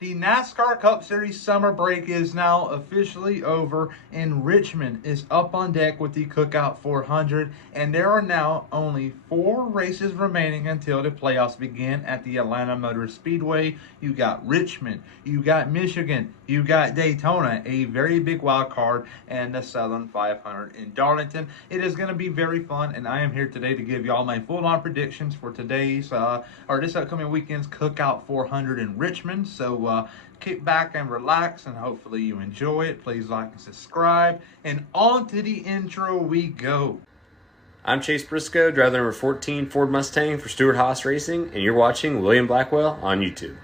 The NASCAR Cup Series summer break is now officially over, and Richmond is up on deck with the Cookout 400. And there are now only 4 races remaining until the playoffs begin at the Atlanta Motor Speedway. You got Richmond, you got Michigan, you got Daytona, a very big wild card, and the Southern 500 in Darlington. It is going to be very fun, and I am here today to give y'all my full-on predictions for this upcoming weekend's Cookout 400 in Richmond. So kick back and relax, and hopefully you enjoy it. Please like and subscribe, and on to the intro we go. I'm Chase Briscoe, driver number 14 Ford Mustang for Stewart Haas Racing, and you're watching William Blackwell on YouTube.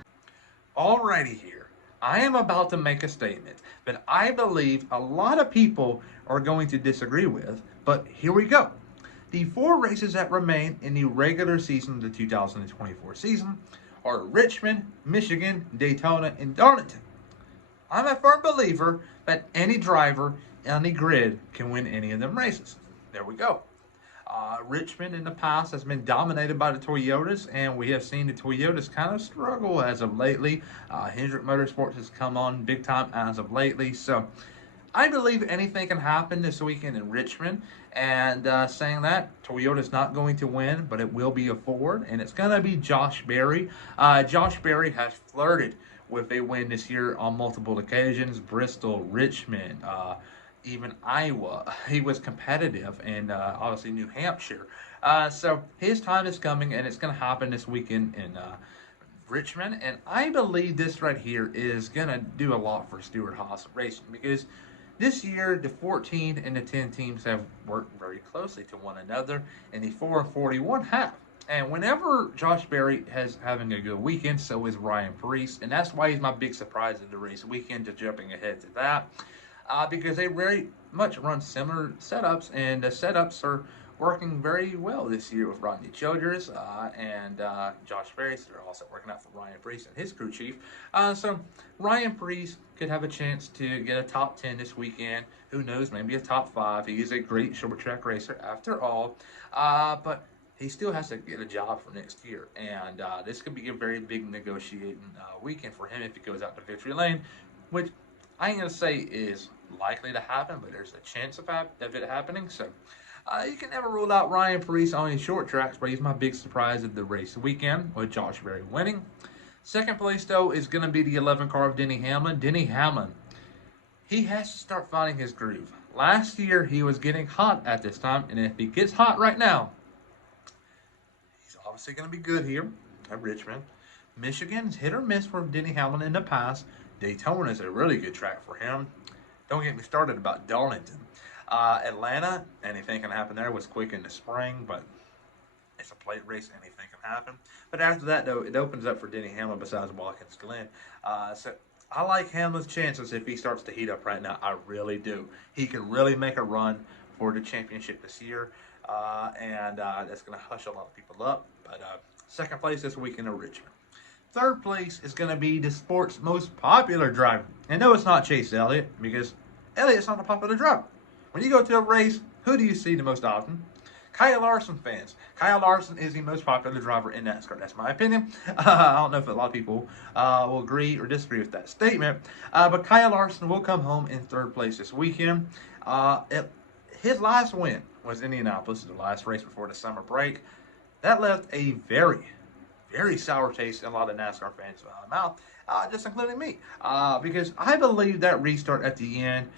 Alrighty here. I am about to make a statement that I believe a lot of people are going to disagree with, but here we go. The 4 races that remain in the regular season of the 2024 season are Richmond, Michigan, Daytona, and Darlington. I'm a firm believer that any driver on the grid can win any of them races. There we go. Richmond in the past has been dominated by the Toyotas, and we have seen the Toyotas kind of struggle as of lately. Hendrick Motorsports has come on big time as of lately, so I believe anything can happen this weekend in Richmond. And saying that, Toyota's not going to win, but it will be a Ford, and it's going to be Josh Berry. Josh Berry has flirted with a win this year on multiple occasions. Bristol, Richmond, even Iowa. He was competitive, and obviously New Hampshire. So his time is coming, and it's going to happen this weekend in Richmond. And I believe this right here is going to do a lot for Stewart Haas Racing, because this year, the 14 and the 10 teams have worked very closely to one another, and the 4 and 41 have. And whenever Josh Berry has having a good weekend, so is Ryan Preece, and that's why he's my big surprise of the race weekend, to jumping ahead to that, because they very much run similar setups, and the setups are working very well this year with Rodney Childress and Josh Berry. They're also working out for Ryan Preece and his crew chief. So Ryan Preece could have a chance to get a top 10 this weekend. Who knows, maybe a top 5. He is a great short track racer after all. But he still has to get a job for next year. And this could be a very big negotiating weekend for him if he goes out to victory lane, which I ain't going to say is likely to happen, but there's a chance of it happening. So you can never rule out Ryan Preece on his short tracks, but he's my big surprise of the race weekend with Josh Berry winning. Second place, though, is going to be the 11 car of Denny Hamlin. Denny Hamlin, he has to start finding his groove. Last year, he was getting hot at this time, and if he gets hot right now, he's obviously going to be good here at Richmond. Michigan's hit or miss for Denny Hamlin in the past. Daytona is a really good track for him. Don't get me started about Darlington. Atlanta, anything can happen there. Was quick in the spring, but it's a plate race. Anything can happen. But after that, though, it opens up for Denny Hamlin besides Watkins Glen. So I like Hamlin's chances if he starts to heat up right now. I really do. He can really make a run for the championship this year, and that's going to hush a lot of people up. But second place this weekend in Richmond. Third place is going to be the sport's most popular driver. And no, it's not Chase Elliott, because Elliott's not a popular driver. When you go to a race, who do you see the most often? Kyle Larson fans. Kyle Larson is the most popular driver in NASCAR. That's my opinion. I don't know if a lot of people will agree or disagree with that statement. But Kyle Larson will come home in third place this weekend. His last win was Indianapolis, the last race before the summer break. That left a very, very sour taste in a lot of NASCAR fans' mouth, just including me, because I believe that restart at the end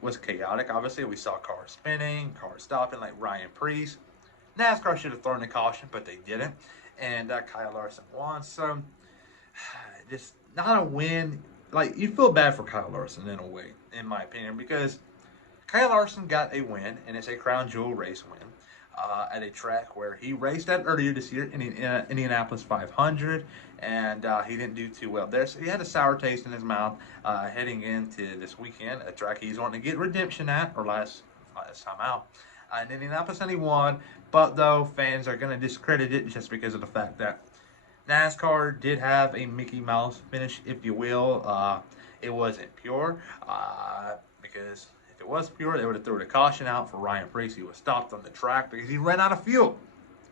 was chaotic. Obviously, we saw cars spinning, cars stopping, like Ryan Preece. NASCAR should have thrown the caution, but they didn't, and Kyle Larson won. So, just not a win. Like, you feel bad for Kyle Larson in a way, in my opinion, because Kyle Larson got a win, and it's a crown jewel race win. At a track where he raced at earlier this year in Indianapolis 500, and he didn't do too well there. So he had a sour taste in his mouth heading into this weekend, a track he's wanting to get redemption at, or last time out. In Indianapolis, and he won, but though fans are going to discredit it just because of the fact that NASCAR did have a Mickey Mouse finish, if you will. It wasn't pure because if it was pure, they would have thrown a caution out for Ryan Preece. He was stopped on the track because he ran out of fuel.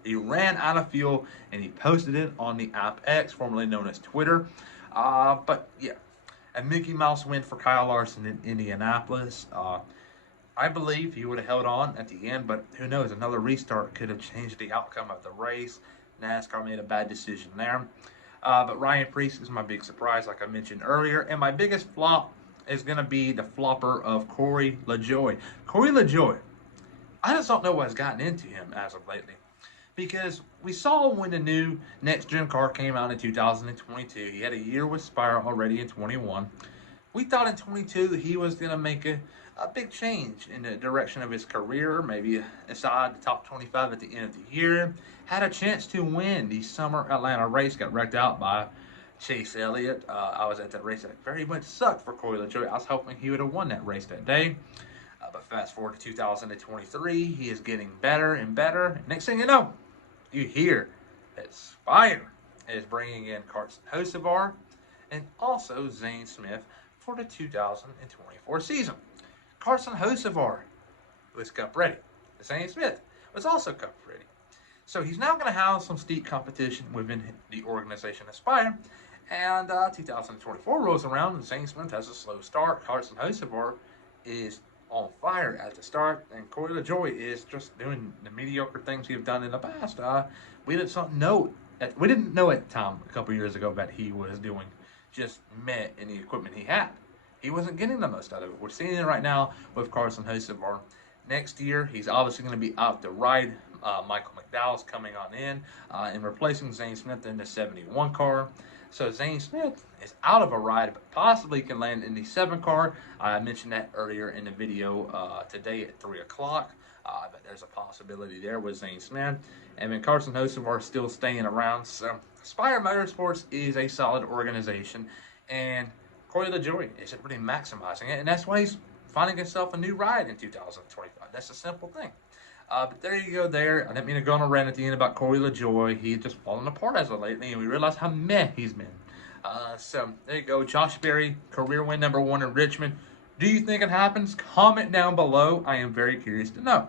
He ran out of fuel, and he posted it on the app X, formerly known as Twitter. But yeah, a Mickey Mouse win for Kyle Larson in Indianapolis. I believe he would have held on at the end, but who knows? Another restart could have changed the outcome of the race. NASCAR made a bad decision there. But Ryan Preece is my big surprise, like I mentioned earlier. And my biggest flop is going to be the flopper of Corey LaJoie. Corey LaJoie, I just don't know what's gotten into him as of lately. Because we saw when the new next gen car came out in 2022, he had a year with Spire already in 21. We thought in 22 he was going to make a big change in the direction of his career, maybe inside the top 25 at the end of the year. Had a chance to win the summer Atlanta race, got wrecked out by Chase Elliott. I was at that race. That very much sucked for Corey LaJoie. I was hoping he would have won that race that day. But fast forward to 2023, he is getting better and better. Next thing you know, you hear that Spire is bringing in Carson Hocevar and also Zane Smith for the 2024 season. Carson Hocevar was Cup ready. Zane Smith was also Cup ready. So he's now going to have some steep competition within the organization Aspire. And 2024 rolls around and Zane Smith has a slow start. Carson Hocevar is on fire at the start, and Corey LaJoie is just doing the mediocre things we've done in the past. We didn't know at the time a couple years ago that he was doing just meh in the equipment he had. He wasn't getting the most out of it. We're seeing it right now with Carson Hocevar. Next year, he's obviously going to be out to ride. Michael McDowell's coming on in and replacing Zane Smith in the 71 car. So Zane Smith is out of a ride, but possibly can land in the 7 car. I mentioned that earlier in the video today at 3 o'clock. But there's a possibility there with Zane Smith. And then Carson Hocevar still staying around. So Spire Motorsports is a solid organization. And Corey LaJoie isn't really maximizing it. And that's why he's finding himself a new ride in 2025. That's a simple thing. But there you go there. I didn't mean to go on a rant at the end about Corey LaJoie. He's just fallen apart as of lately, and we realize how meh he's been. So there you go. Josh Berry, career win #1 in Richmond. Do you think it happens? Comment down below. I am very curious to know.